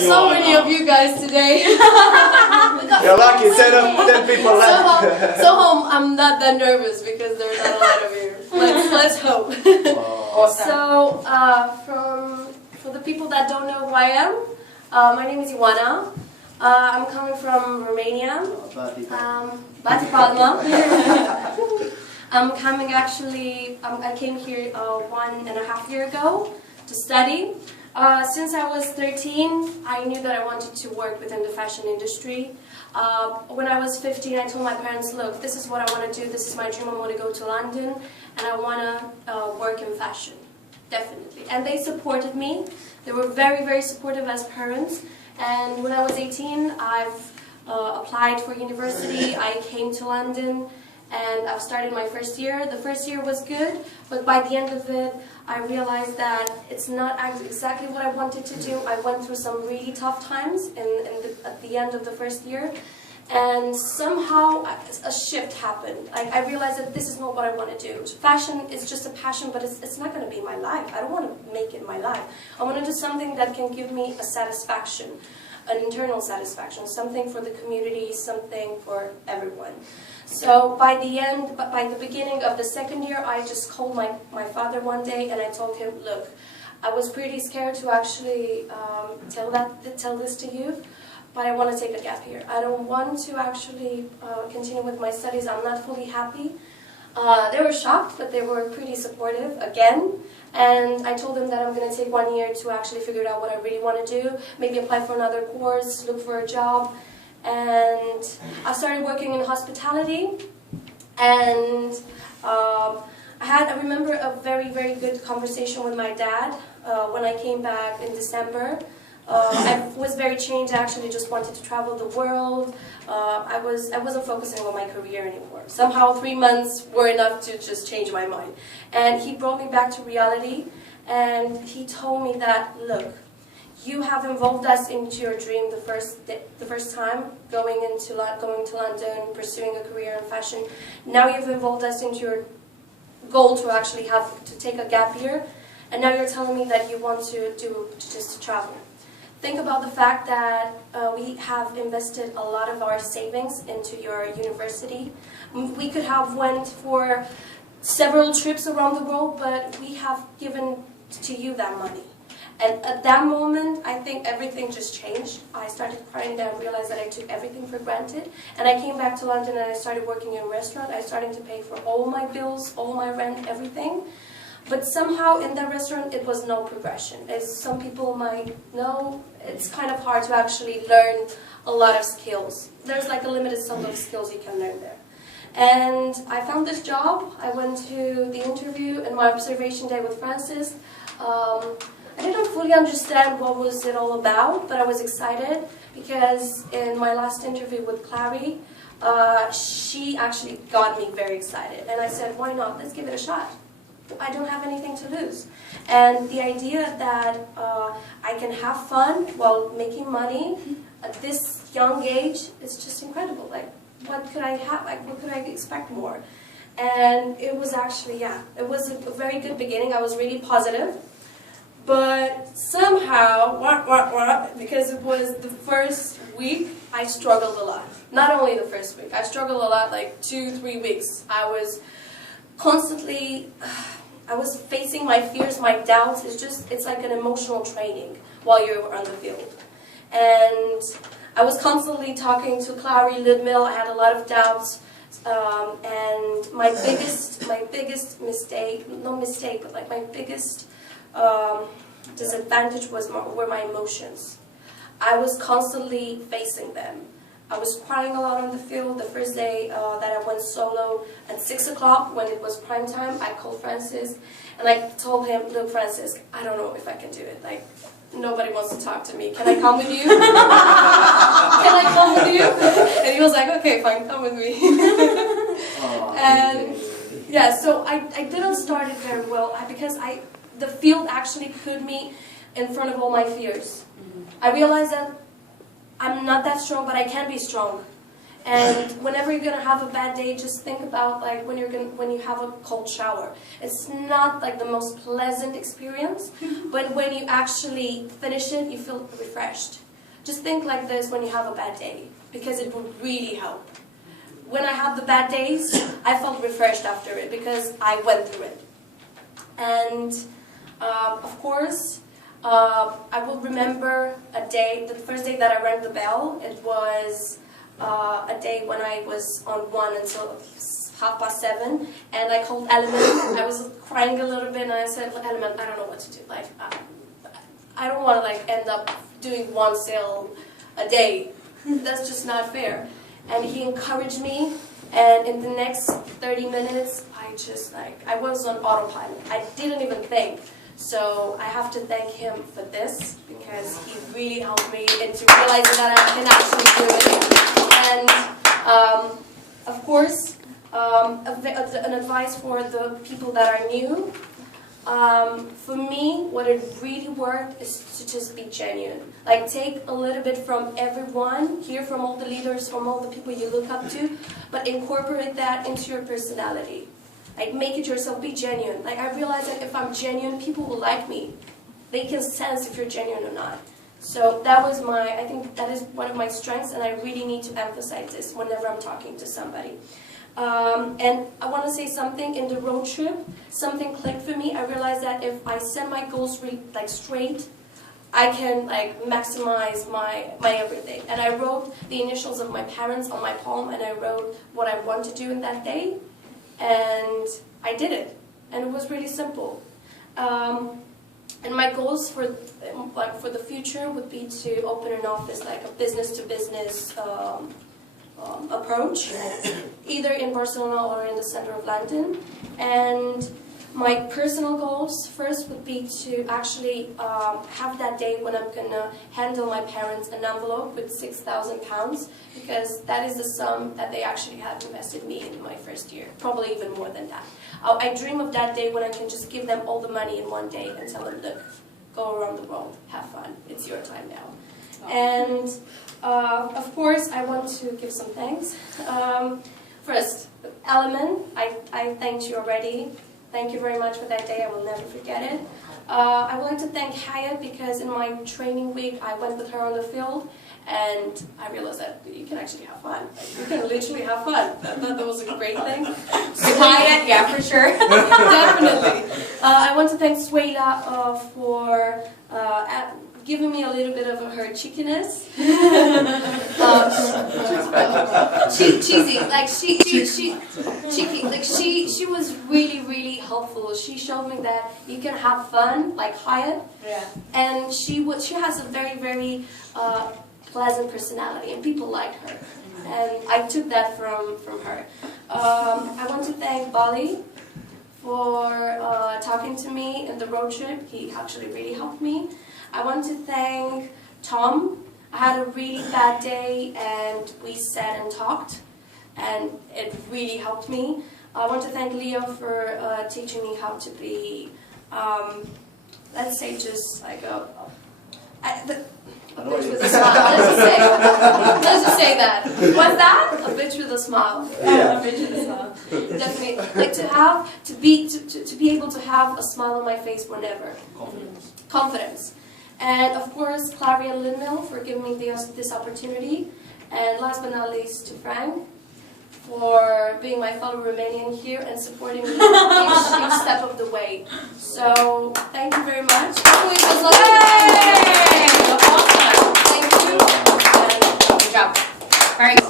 so many of you guys today. You're lucky, 10 people left. So I'm not that nervous because there's not a lot of you. Let's hope. Awesome. So, for the people that don't know who I am, my name is Ioana. I'm coming from Romania. Bati Palma. I'm coming actually, I came here 1.5 years ago to study. Since I was 13, I knew that I wanted to work within the fashion industry. When I was 15, I told my parents, look, this is what I want to do, this is my dream, I want to go to London, and I want to work in fashion, definitely. And they supported me. They were very, very supportive as parents. And when I was 18, I've applied for university, I came to London, and I've started my first year. The first year was good, but by the end of it, I realized that it's not exactly what I wanted to do. I went through some really tough times at the end of the first year, and somehow a shift happened. I realized that this is not what I want to do. Fashion is just a passion, but it's not going to be my life. I don't want to make it my life. I want to do something that can give me a satisfaction, an internal satisfaction, something for the community, something for everyone. So by the beginning of the second year, I just called my father one day and I told him, look, I was pretty scared to actually tell this to you, but I want to take a gap year. I don't want to actually continue with my studies. I'm not fully happy. They were shocked, but they were pretty supportive again. And I told them that I'm going to take 1 year to actually figure out what I really want to do, maybe apply for another course, look for a job. And I started working in hospitality, and I remember a very, very good conversation with my dad when I came back in December. I was very changed. I actually just wanted to travel the world. I wasn't focusing on my career anymore. Somehow 3 months were enough to just change my mind. And he brought me back to reality, and he told me that, look, you have involved us into your dream the first time, going to London, pursuing a career in fashion. Now you've involved us into your goal to actually take a gap year, and now you're telling me that you want to just travel. Think about the fact that we have invested a lot of our savings into your university. We could have went for several trips around the world, but we have given to you that money. And at that moment, I think everything just changed. I started crying and I realized that I took everything for granted. And I came back to London and I started working in a restaurant. I started to pay for all my bills, all my rent, everything. But somehow in that restaurant, it was no progression. As some people might know, it's kind of hard to actually learn a lot of skills. There's like a limited sum of skills you can learn there. And I found this job. I went to the interview and my observation day with Francis. I didn't fully understand what was it all about, but I was excited because in my last interview with Clary, she actually got me very excited. And I said, why not? Let's give it a shot. I don't have anything to lose. And the idea that I can have fun while making money at this young age is just incredible. Like, what could I have? Like, what could I expect more? And it was actually, yeah, it was a very good beginning. I was really positive. But somehow, because it was the first week, I struggled a lot. Not only the first week, I struggled a lot, like 2-3 weeks. I was constantly, I was facing my fears, my doubts. It's like an emotional training while you're on the field. And I was constantly talking to Clary, Ludmil. I had a lot of doubts. And my biggest mistake, not mistake, but like my biggest disadvantage were my emotions. I was constantly facing them. I was crying a lot on the field. The first day that I went solo at 6 o'clock when it was prime time, I called Francis and I told him, look, Francis, I don't know if I can do it. Like, nobody wants to talk to me. Can I come with you? Can I come with you? And he was like, okay, fine, come with me. And yeah, so I didn't start it very well because the field actually put me in front of all my fears. I realized that I'm not that strong, but I can be strong. And whenever you're gonna have a bad day, just think about like when you have a cold shower. It's not like the most pleasant experience, but when you actually finish it, you feel refreshed. just think like this when you have a bad day, because it will really help. When I had the bad days, I felt refreshed after it because I went through it. And of course, I will remember a day, the first day that I rang the bell. It was a day when I was on 1 until 7:30, and I called Element. I was crying a little bit, and I said, Element, I don't know what to do. Like, I don't want to like end up doing 1 sale a day. That's just not fair. And he encouraged me, and in the next 30 minutes, I was on autopilot. I didn't even think. So I have to thank him for this, because he really helped me into realizing that I can actually do it. And of course, an advice for the people that are new. For me, what it really worked is to just be genuine. Like, take a little bit from everyone, hear from all the leaders, from all the people you look up to, but incorporate that into your personality. Like, make it yourself, be genuine. Like, I realize that if I'm genuine, people will like me. They can sense if you're genuine or not. So that was I think that is one of my strengths, and I really need to emphasize this whenever I'm talking to somebody. And I want to say something. In the road trip, something clicked for me. I realized that if I set my goals like straight, I can like maximize my everything. And I wrote the initials of my parents on my palm, and I wrote what I want to do in that day, and I did it. And it was really simple. And my goals for the future would be to open an office, like a business-to-business approach, either in Barcelona or in the center of London. And my personal goals first would be to actually have that day when I'm going to handle my parents an envelope with £6,000, because that is the sum that they actually have invested me in my first year, probably even more than that. I dream of that day when I can just give them all the money in one day and tell them, look, go around the world, have fun, it's your time now. And of course, I want to give some thanks. First, Element, I thanked you already. Thank you very much for that day. I will never forget it. I would like to thank Hayat, because in my training week, I went with her on the field, and I realized that you can actually have fun. You can literally have fun. I thought that was a great thing. Hayat, yeah, for sure. Definitely. I want to thank Suela for giving me a little bit of her cheekiness. Cheesy, like cheeky, like she was really helpful. She showed me that you can have fun, like Hayat. Yeah. And she has a very pleasant personality, and people like her. And I took that from her. I want to thank Bali for talking to me in the road trip. He actually really helped me. I want to thank Tom. I had a really bad day, and we sat and talked, and it really helped me. I want to thank Leo for teaching me how to be, let's say, just like a bitch with a smile. Let's just say that. What's that? A bitch with a smile. Yeah. A bitch with a smile. Definitely. Like to be able to have a smile on my face whenever. Confidence. And of course, Clary and Lindmill for giving me this opportunity. And last but not least, to Frank for being my fellow Romanian here and supporting me each step of the way. So, thank you very much. Hopefully it was lovely. Awesome. Thank you. And Good job. All right.